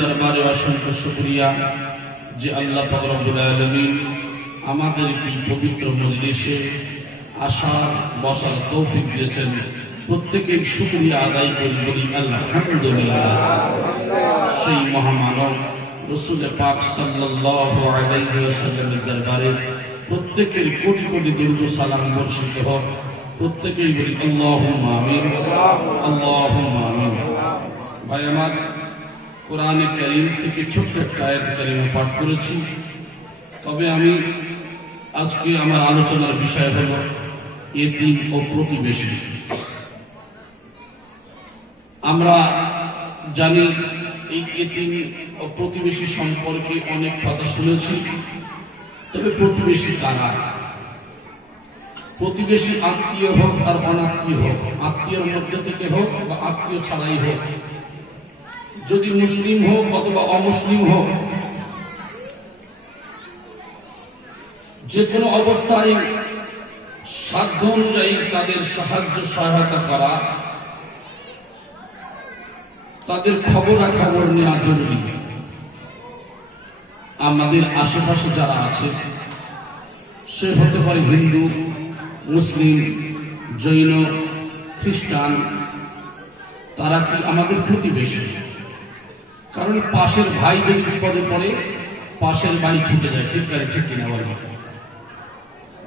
দরবারে অসংখ্য শুকরিয়া যে আল্লাহ পাক রব্বুল আলামিন আমাদের এই পবিত্র মজলিসে আসার বসার তৌফিক দিয়েছেন। প্রত্যেকের শুকরিয়া আদায় করি, বলি আলহামদুলিল্লাহ। সেই মহামানব রাসূল পাক সাল্লাল্লাহু আলাইহি ওয়াসাল্লামের দরবারে প্রত্যেকের কোটি কোটি দরুদ ও সালাম বর্ষিত হোক। প্রত্যেকেই বলি আল্লাহুম্মা আমিন, আল্লাহুম্মা আমিন। ভাই আমার, কোরআনে কারীম থেকে ছোট্ট একটা আয়াত কারীমা পাঠ করেছি। তবে আমি আজকে আমার আলোচনার বিষয় হলো এতিম ও প্রতিবেশী। আমরা জানি এই এতিম ও প্রতিবেশী সম্পর্কে অনেক কথা শুনেছি। তবে প্রতিবেশী কারা? প্রতিবেশী আত্মীয় হোক আর অনাত্মীয় হোক, আত্মীয়র মধ্যে থেকে হোক বা আত্মীয় ছাড়াই হোক, যদি মুসলিম হোক অথবা অমুসলিম হোক, যে কোনো অবস্থায় সাধ্য অনুযায়ী তাদের সাহায্য সহায়তা করা, তাদের খবরাখবর নেওয়া জরুরি। আমাদের আশেপাশে যারা আছে, সে হতে পারে হিন্দু, মুসলিম, জৈন, খ্রিস্টান, তারা কি আমাদের প্রতিবেশী? কারণ পাশের ভাই যদি বিপদে পড়ে পাশের বাড়ি ছুটে যায়, ঠিক আছে, ঠিক কিনা বলে?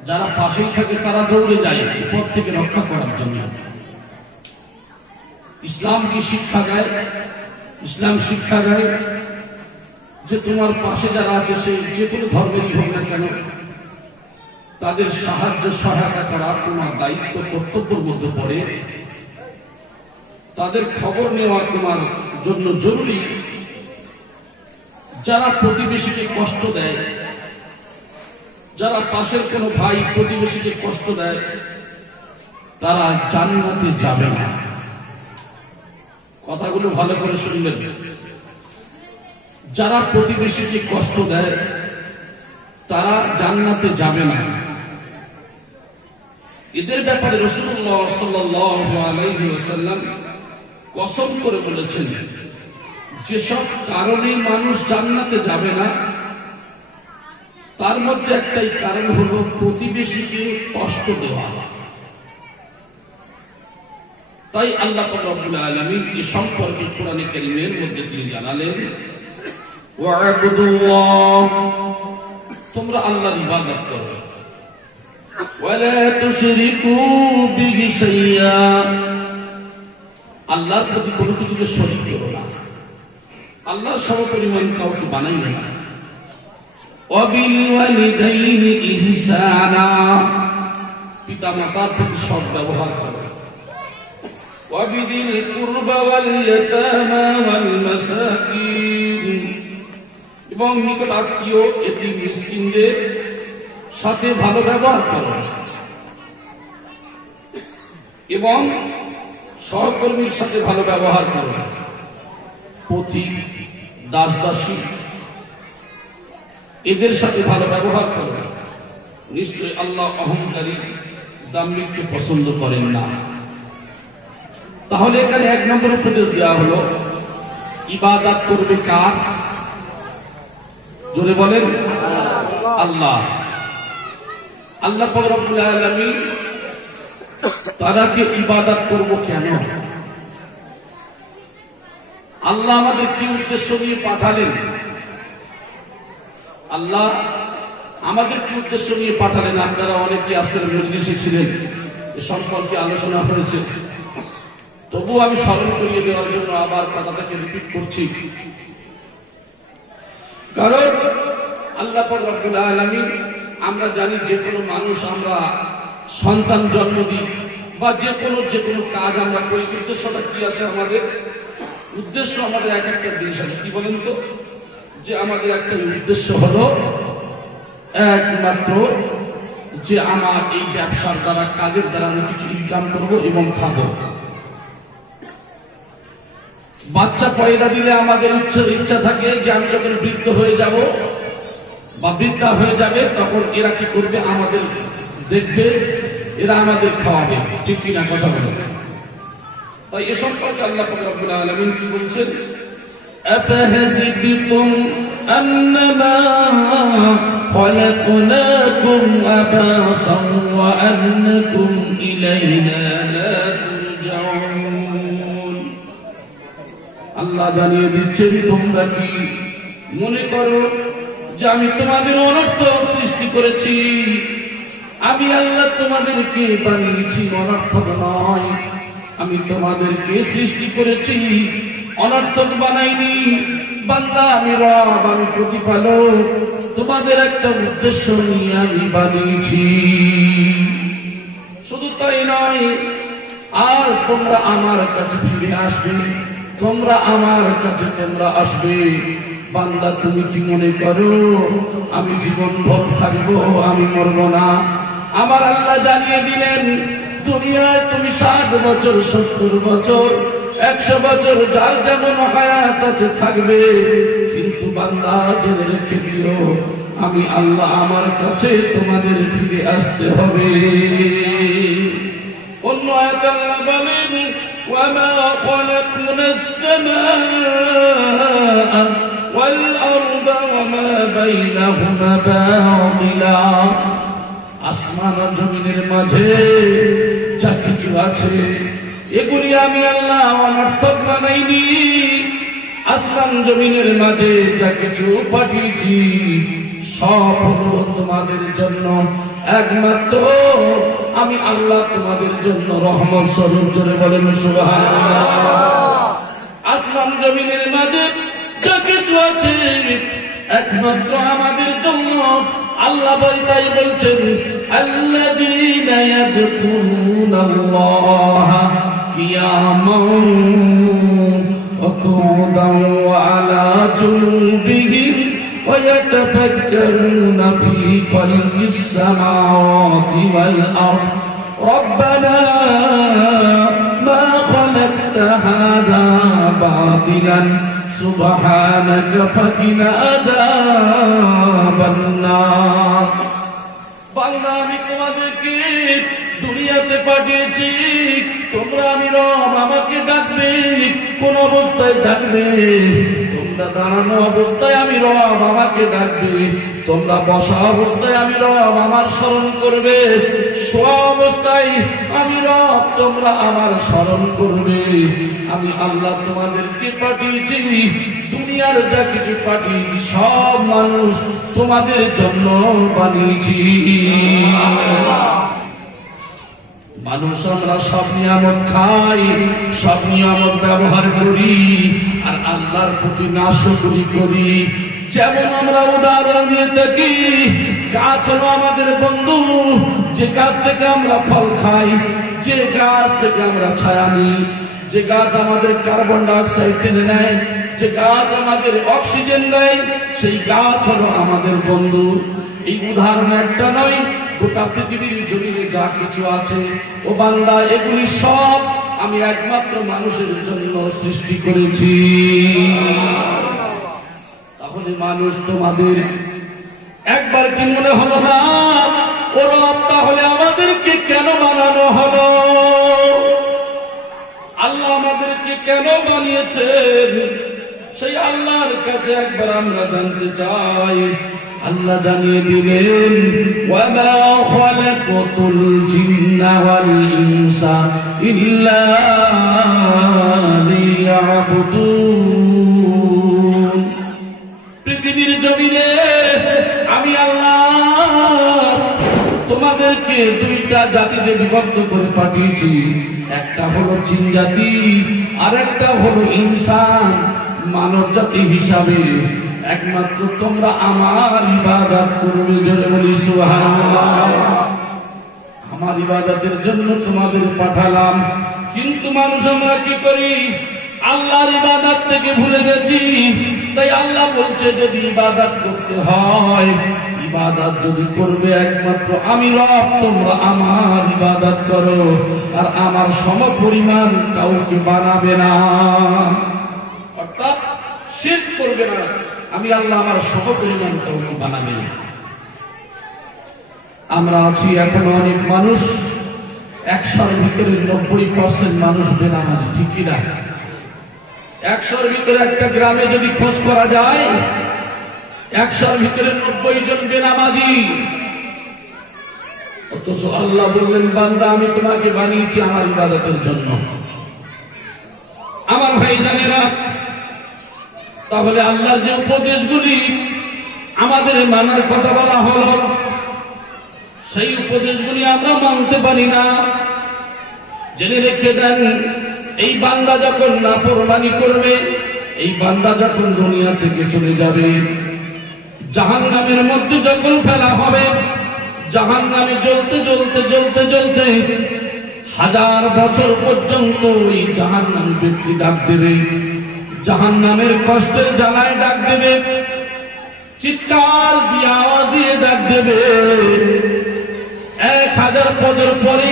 যারা পাশেই থাকে তারা দৌড়ে যায় বিপদ থেকে রক্ষা করার জন্য। ইসলাম কি শিক্ষা দেয়? ইসলাম শিক্ষা দেয় যে তোমার পাশে যারা আছে, সেই যে কোনো ধর্মেরই হোক না কেন, তাদের সাহায্য সহায়তা করা তোমার দায়িত্ব, কর্তব্যের মধ্যে পড়ে। তাদের খবর নেওয়া তোমার জন্য জরুরি। যারা প্রতিবেশীকে কষ্ট দেয়, যারা পাশের কোনো ভাই প্রতিবেশীকে কষ্ট দেয়, তারা জান্নাতে যাবে না। কথাগুলো ভালো করে শুনবেন। যারা প্রতিবেশীকে কষ্ট দেয় তারা জান্নাতে যাবে না। এদের ব্যাপারে রাসূলুল্লাহ সাল্লাল্লাহু আলাইহি ওয়াসাল্লাম কসম করে বলেছেন, যেসব কারণে মানুষ জান্নাতে যাবে না তার মধ্যে একটাই কারণ হলো প্রতিবেশীকে কষ্ট দেওয়া। তাই আল্লাহ পাক রব্বুল আলামিন এই সম্পর্কে কোরআনে কারীমের মধ্যে তিনি জানালেন, ওয়া'বুদুল্লাহ, তোমরা আল্লাহর ইবাদত করো, ওয়ালা তুশরিকু বিহি শাইয়্যা, আল্লাহর প্রতি কোনো কিছুকে শরীক করো না, আল্লাহর সমপরিমাণ কাউকে বানাইও না। ওয়াবিল ওয়ালিদাইনি ইহসানা, পিতা মাতার প্রতি সৎ ব্যবহার করো। ওয়াবিদিল কুরবা ওয়াল ইয়াতামা ওয়াল মাসাকিন, এবং নিকট আত্মীয় এতিম মিসকিনদের সাথে ভালো ব্যবহার করো, এবং সহকর্মীর সাথে ভালো ব্যবহার করো। পথিক, দাস দাসী, এদের সাথে ভালো ব্যবহার করো। নিশ্চয় আল্লাহ অহংকারী, দাম্ভিককে পছন্দ করেন না। তাহলে এখানে এক নম্বর উপদেশ দেওয়া হলো, ইবাদত করবে কার? জোরে বলেন, আল্লাহ। আল্লাহ পাক রব্বুল আলামিন তারাকে ইবাদত করব কেন? আল্লাহ আমাদের কি উদ্দেশ্য নিয়ে পাঠালেন? আল্লাহ আমাদের কি উদ্দেশ্য নিয়ে পাঠালেন? আপনারা অনেকে আজকের মজলিসে ছিলেন, এ সম্পর্কে আলোচনা হয়েছে। তবুও আমি স্মরণ করিয়ে দেওয়ার জন্য আবার কথাটাকে রিপিট করছি। কারণ আল্লাহ পাক রব্বুল আলামিন, আমরা জানি যে কোনো মানুষ, আমরা সন্তান জন্ম দিই বা যে কোনো কাজ আমরা করি, উদ্দেশ্যটা কি আছে? আমাদের উদ্দেশ্য, আমাদের এক একটা জিনিস আছে। কি বলেন তো? যে আমাদের একটা উদ্দেশ্য হলো একমাত্র যে আমার এই ব্যবসার দ্বারা, কাজের দ্বারা আমি কিছু ইনকাম করবো এবং খাবো। বাচ্চা পয়দা দিলে আমাদের ইচ্ছা থাকে যে আমি যখন বৃদ্ধ হয়ে যাব বা বৃদ্ধা হয়ে যাবে, তখন এরা কি করবে? আমাদের দেখবে, এরা আমাদের খাওয়াবে। ঠিক কিনা কথা বলে? তাই এ সম্পর্কে আল্লাহ পাক রব্বুল আলামিন কি বলছেন? أفحسبتم أنما خلقناكم عبثا وأنكم إلينا لا ترجعون আল্লাহ জানিয়ে দিচ্ছেন তোমরা কি মনে করো যে আমি তোমাদের অনর্থক সৃষ্টি করেছি? আমি আল্লাহ তোমাদেরকে বানিয়েছি, অনর্থক নয়। আমি তোমাদেরকে সৃষ্টি করেছি, অনর্থক বানাইনি। বান্দা আমি রব, আমি প্রতিপালক, তোমাদের একটা উদ্দেশ্য নিয়ে আমি বানিয়েছি। শুধু তাই নয়, আর তোমরা আমার কাছে ফিরে আসবে, তোমরা আমার কাছে তোমরা আসবে। বান্দা তুমি কি মনে করো আমি জীবন ভর থাকবো, আমি মরব না? আমার আল্লাহ জানিয়ে দিলেন দুনিয়ায় তুমি 60 বছর, 70 বছর, 100 বছর, যার যেমন হায়াত আছে থাকবে। কিন্তু বান্দা জেনে রেখে দিও আমি আল্লাহ আমার কাছে তোমাদের ফিরে আসতে হবে। অন্য আয়াতে আল্লাহ বলেন ওয়ামা খালাকনাস সামাআ ওয়াল আরদা ওয়ামা বাইনাহুমা বাতিলা। আসমান আর জমিনের মাঝে যা কিছু আছে এগুলি আমি আল্লাহ অনর্থক বানাইনি। আসমান জমিনের মাঝে যা কিছু পাঠিয়েছি সব হলো তোমাদের জন্য, একমাত্র আমি আল্লাহ তোমাদের জন্য রহমত স্বরূপ। জোরে বলেন সুবহানাল্লাহ। আসমান জমিনের মাঝে যা কিছু আছে একমাত্র আমাদের জন্য। আল্লাহ তাই বলছেন আল্লাযীনা ইয়াযকুরুনাল্লাহা কিয়ামান ওয়া কুউদান ওয়া আলা জুনুবিহিম ওয়া ইয়াতাফাক্কারুনা ফী খালকিস সামাওয়াতি ওয়াল আরদ রব্বানা মা খালাকতা হাযা বাতিলান সুবহানাকা ফাকিনা আযাবান নার। বান্দা আমি তোমাদেরকে দুনিয়াতে পাঠিয়েছি, তোমরা আমি রব আমাকে ডাকবে। কোন অবস্থায় ডাকবে? তোমরা দাঁড়ানো অবস্থায় আমি রব আমাকে ডাকবে, তোমরা বসা অবস্থায় আমি রব আমার স্মরণ করবে, শোয়া অবস্থায় আমি রব তোমরা আমার স্মরণ করবে। আমি আল্লাহ তোমাদেরকে পাঠিয়েছি, দুনিয়ার যা কিছু পাঠিয়েছি সব মানুষ তোমাদের জন্য বানিয়েছি। মানুষ আমরা সব নিয়ামত খাই, সব নিয়ামত ব্যবহার করি, আর আল্লাহর প্রতি নাশকরি করি। যেমন আমরা উদাহরণ দিয়ে থাকি, গাছ হলো আমাদের বন্ধু, যে গাছ থেকে আমরা ফল খাই, যে গাছ থেকে আমরা ছায়া নিই, যে গাছ আমাদের কার্বন ডাই অক্সাইড টেনে নেয়, যে গাছ আমাদের অক্সিজেন দেয়, সেই গাছ হলো আমাদের বন্ধু। এই উদাহরণ একটা নয়, গোটা পৃথিবীর জমিনে যা কিছু আছে ও বান্দা এগুলি সব আমি একমাত্র মানুষের জন্য সৃষ্টি করেছি। তাহলে মানুষ তোমাদের একবার কি মনে হলো না ও রব তাহলে আমাদেরকে কেন বানানো হলো? আল্লাহ আমাদেরকে কেন বানিয়েছেন? সেই আল্লাহর কাছে একবার আমরা জানতে চাই। আল্লাহ জানিয়ে দিলেন ওয়ামা খালাকাতুল জিন্না ওয়াল ইনসা ইল্লা লিয়াবুদুন। পৃথিবীর জমিনে আমি আল্লাহ তোমাদেরকে দুইটা জাতিতে বিভক্ত করে পাঠিয়েছি, একটা হলো জিন জাতি আর একটা হলো ইনসান মানব জাতি হিসাবে। একমাত্র তোমরা আমার ইবাদত করবে। জোরে বলি সুবহানাল্লাহ। আমার ইবাদতের জন্য তোমাদের পাঠালাম, কিন্তু মানুষ আমরা কি করি? আল্লাহর ইবাদত থেকে ভুলে গেছি। তাই আল্লাহ বলছে যদি ইবাদত করতে হয়, ইবাদত যদি করবে একমাত্র আমি রব, তোমরা আমার ইবাদত করো, আর আমার সমপরিমাণ কাউকে বানাবে না। অর্থাৎ শিরক করবে না, আমি আল্লাহ আমার সমপরিমাণ কাউকে বানাবে না। আমরা আছি এখন অনেক মানুষ 100-র ভিতরে 90% মানুষ বেনামাজি, ঠিক কিনা? 100-র ভিতরে একটা গ্রামে যদি খোঁজ করা যায় 100-র ভিতরে 90 জন বেনামাজি। অথচ আল্লাহ বললেন, বান্দা আমি তোমাকে বানিয়েছি আমার ইবাদতের জন্য। আমার ভাই জানেরা, তাহলে আল্লাহর যে উপদেশগুলি আমাদের মানার কথা বলা হলো, সেই উপদেশগুলি আমরা মানতে পারি না। জেনে রেখে দেন, এই বান্দা যখন নাফরমানি করবে, এই বান্দা যখন দুনিয়া থেকে চলে যাবে, জাহান্নামের মধ্যে যখন ফেলা হবে, জাহান্নামে জ্বলতে জ্বলতে জ্বলতে জ্বলতে 1000 বছর পর্যন্ত ওই জাহান্নাম ব্যক্তি ডাক দেবে, জাহান্নামের কষ্টের জ্বালায় ডাক দেবে, চিৎকার দিয়ে আওয়াজ দিয়ে ডাক দেবে। 1000 বছর পরে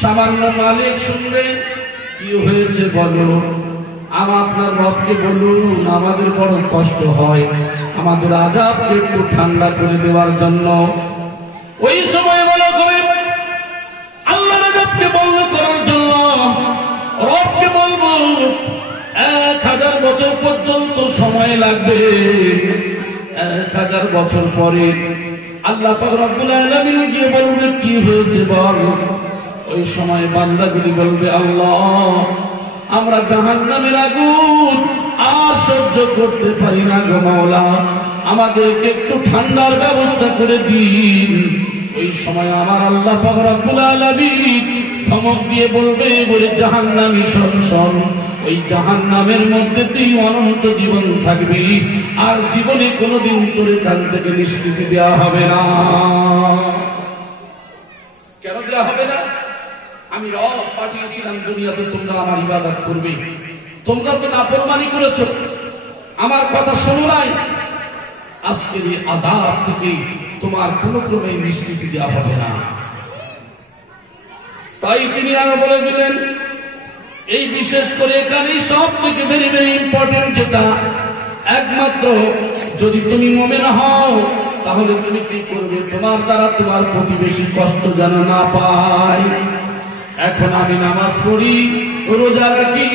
সামান্য মালিক শুনবে, কি হয়েছে বলো, আপনার রবকে বলুন আমাদের বড় কষ্ট হয়, আমাদের আযাবকে একটু ঠান্ডা করে দেওয়ার জন্য। ওই সময় বলো করে আল্লাহর আযাবকে বন্ধ করার জন্য রবকে বলবো 1000 বছর পর্যন্ত সময় লাগবে। 1000 বছর পরে আল্লাহ পাক রব্বুল আলামিন গিয়ে বলবে, কি হয়েছে বল। ওই সময় বান্দাগুলি বলবে, আল্লাহ আমরা জাহান্নামের আগুন আর সহ্য করতে পারি না গো মাওলা, আমাদেরকে একটু ঠান্ডার ব্যবস্থা করে দিন। ওই সময় আমার আল্লাহ পাক রব্বুল আলামিন ধমক দিয়ে বলবে, বলে জাহান্নামী শোন শোন, ওই জাহান্নামের মধ্যে তুই অনন্ত জীবন থাকবি, আর জীবনে কোনোদিন তোর এখান থেকে নিষ্কৃতি দেওয়া হবে না। কেন দেওয়া হবে না? আমি রব পাঠিয়েছিলাম দুনিয়াতে, তোমরা আমার ইবাদত করবে, তোমরা তো নাফরমানি করেছো, আমার কথা শোনো নাই, আজকের এই আযাব থেকে তোমার কোনো ক্রমে নিষ্কৃতি দেওয়া হবে না। তাই তিনি আরো বলে দিলেন, এই বিশেষ করে এখানেই সব থেকে ভেরি ভেরি ইম্পর্টেন্ট যেটা, একমাত্র যদি তুমি মুমিন হও তাহলে তুমি কি করবে, তোমার দ্বারা তোমার প্রতিবেশী কষ্ট যেন না পায়। এখন আমি নামাজ পড়ি, রোজা রাখি,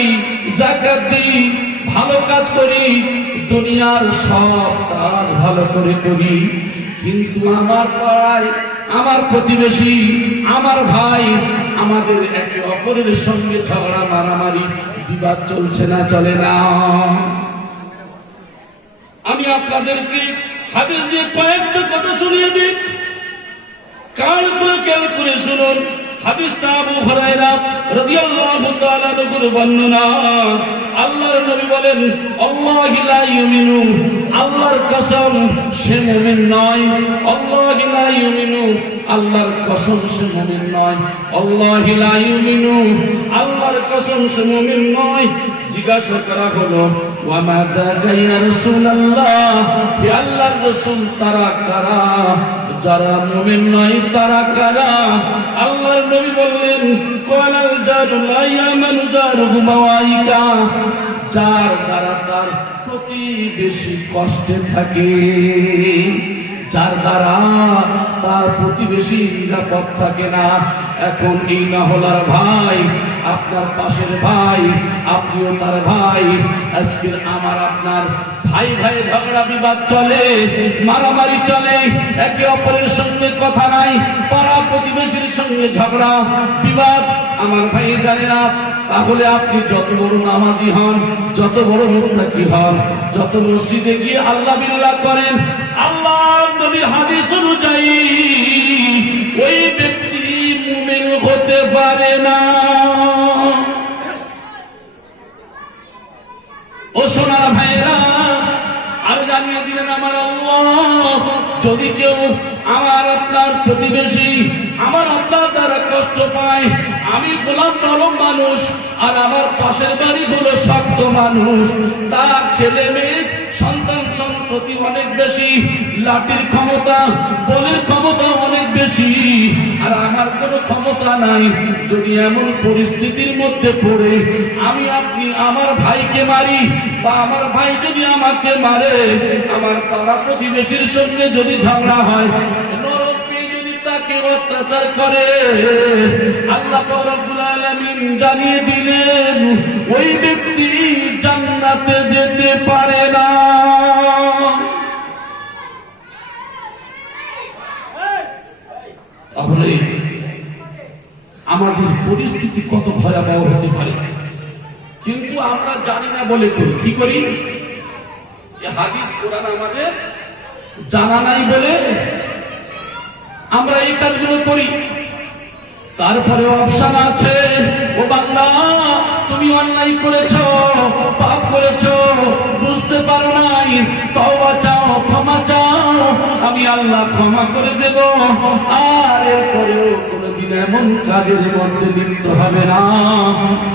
যাকাত দিই, ভালো কাজ করি, দুনিয়ার সব কাজ ভালো করে করি, কিন্তু আমার পাড়ায় আমার প্রতিবেশী, আমার ভাই, আমাদের একে অপরের সঙ্গে ঝগড়া মারামারি বিবাদ চলছে না, চলে না। আমি আপনাদেরকে হাদিস দিয়ে কয়েকটা কথা শুনিয়ে দিই, কান করে খেয়াল করে শুনুন। হাদিসটা আবু হুরায়রা রাদিয়াল্লাহু তাআলা থেকে বর্ণনা। আল্লাহর নবী বলেন, আল্লাহি লা ইউমিনু, আল্লাহর কসম সে মুমিন নয়। আল্লাহি লা ইউমিনু, আল্লাহর কসম সে মুমিন নয়। আল্লাহি লা ইউমিনু, আল্লাহর কসম সে মুমিন নয়। জিজ্ঞাসা করা হলো, ওয়া মা যাকা ইয়া রাসূলুল্লাহ, হে আল্লাহর রাসূল তারা কারা, যারা মুমিন নয় তারা কারা? আল্লাহর নবী বললেন, ক্বালাল জারু লা ইয়ামানু জারুহু মাওয়াইকা, যার দ্বারা তার প্রতিবেশী কষ্টে থাকে, যার দ্বারা তার প্রতিবেশী নিরাপদ থাকে না। এখন এই মহলার ভাই, আপনার পাশের ভাই, আপনিও তার ভাই, আজকের আমার আপনার ভাই ভাই ঝগড়া বিবাদ চলে, মারামারি চলে, একে অপরের সঙ্গে কথা নাই, পাড়া প্রতিবেশীর সঙ্গে ঝগড়া বিবাদ। আমার ভাই জানে না, তাহলে আপনি যত বড় নামাজি হন, যত বড় মুত্তাকি হন, যত মসজিদে গিয়ে আল্লাহ বিল্লাহ করেন, আল্লাহ নবীর হাদিস অনুযায়ী ওই ব্যক্তি মুমিন হতে পারে না। ও সোনার ভাইরা, আর জানিয়ে দিলেন আমার আল্লাহ, যদি কেউ আমার আপনার প্রতিবেশী আমার আপনার দ্বারা কষ্ট পায়, আমি গোলাম নরম মানুষ, আর আমার পাশের বাড়ি হলো শক্ত মানুষ, তার ছেলে মেয়ে সন্তান সন্ততি অনেক বেশি, লাঠির ক্ষমতা বলের ক্ষমতা অনেক বেশি, আর আমার কোনো ক্ষমতা নাই। যদি এমন পরিস্থিতির মধ্যে পড়ে আমি আপনি আমার ভাইকে মারি, বা আমার ভাই যদি আমাকে মারে, আমার পাড়া প্রতিবেশীর সঙ্গে যদি ঝগড়া হয়, নরম পেয়ে যদি তাকে কেউ অত্যাচার করে, আল্লাহ রাব্বুল আলামিন জানিয়ে দিলেন ওই ব্যক্তি জান্নাতে যেতে পারে না। তাহলে আমাদের পরিস্থিতি কত ভয়াবহ হতে পারে, কিন্তু আমরা জানি না বলে করি। কি করি? হাদিস কোরআন আমাদের জানা নাই বলে আমরা এই কাজগুলো করি। তারপরে অপশন আছে, ও বান্দা তুমি অন্যায় করেছো, পাপ করেছো, বুঝতে পারো নাই, তওবা চাও, ক্ষমা চাও, আমি আল্লাহ ক্ষমা করে দেব। আর এরপরেও কোনদিন এমন কাজের মধ্যে লিপ্ত হবে না।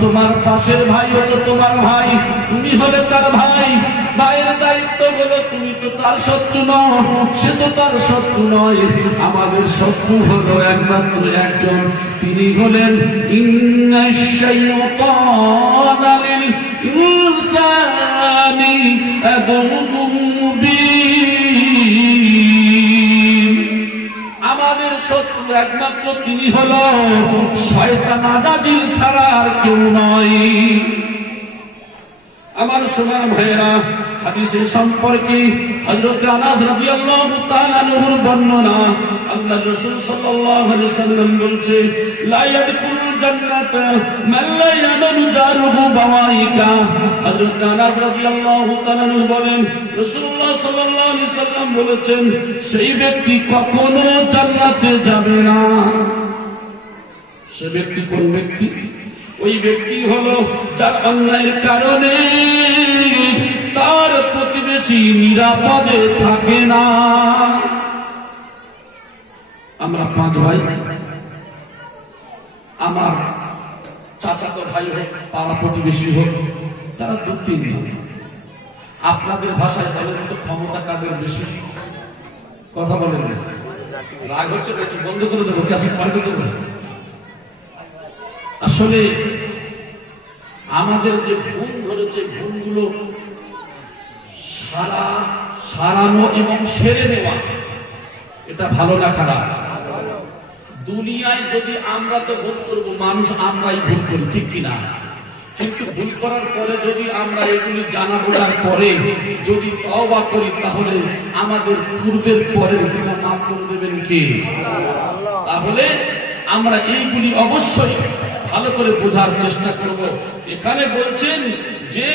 তোমার পাশের ভাই হলো তোমার ভাই, তুমি হলে তার ভাই, ভাইয়ের দায়িত্ব হলো, তুমি তো তার শত্রু নও, সে তো তার শত্রু নয়। আমাদের শত্রু হলো একমাত্র একজন, তিনি হলেন ইন্নাশ শাইতানা লিল ইনসানি আদুউম মুবিন। আমাদের শত্রু একমাত্র তিনি হলো শয়তান আজাজিল ছাড়া আর কেউ নয়। আমার সোনার ভাইয়েরা, হাদিসের সম্পর্কে হযরত আনাস রাদিয়াল্লাহু তাআলা আনহুর বর্ণনা, আল্লাহর রাসূল সাল্লাল্লাহু আলাইহি ওয়াসাল্লাম বলছে, লা ইয়াদখুলুল জান্নাতা মান লা ইয়ামানু জারুহু বাওয়াইকা। হযরত আনাস রাদিয়াল্লাহু তাআলা আনহু বলেন, রাসূলুল্লাহ সাল্লাল্লাহু আলাইহি ওয়াসাল্লাম বলেছেন, সেই ব্যক্তি কখনো জান্নাতে যাবে না। সে ব্যক্তি কোন ব্যক্তি? ওই ব্যক্তি হলো যার অন্যায়ের কারণে তার প্রতিবেশী নিরাপদে থাকে না। আমরা 5 ভাই, আমার চাচাতো ভাই হোক, পাড়া প্রতিবেশী হোক, তারা 2-3 জন। আপনাদের ভাষায় বলেন তো ক্ষমতা কাদের বেশি? কথা বলেন না, রাগ হচ্ছে নাকি? বন্ধ করে দেবো, ক্যাসেট পাল্টে দেবো। আসলে আমাদের যে ভুল ধরেছে, ভুলগুলো সারানো এবং সেরে নেওয়া, এটা ভালো না খারাপ? দুনিয়ায় যদি আমরা তো ভুল করবো, মানুষ আমরাই ভুল করি, ঠিক কিনা? কিন্তু ভুল করার পরে যদি আমরা এগুলি জানা বোঝার পরে যদি তওবা করি, তাহলে আমাদের পূর্বের পরের গুনাহ মাফ করে দেবেন কে? তাহলে আমরা এইগুলি অবশ্যই ভালো করে বোঝার চেষ্টা করব। এখানে বলছেন যে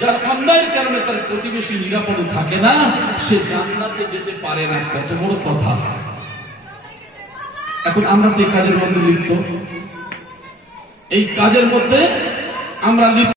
যার অন্যায়ের কারণে তার প্রতিবেশী নিরাপদে থাকে না, সে জান্নাতে যেতে পারে না। কত বড় কথা! এখন আমরা তো এই কাজের মধ্যে লিপ্ত, এই কাজের মধ্যে আমরা লিপ্ত।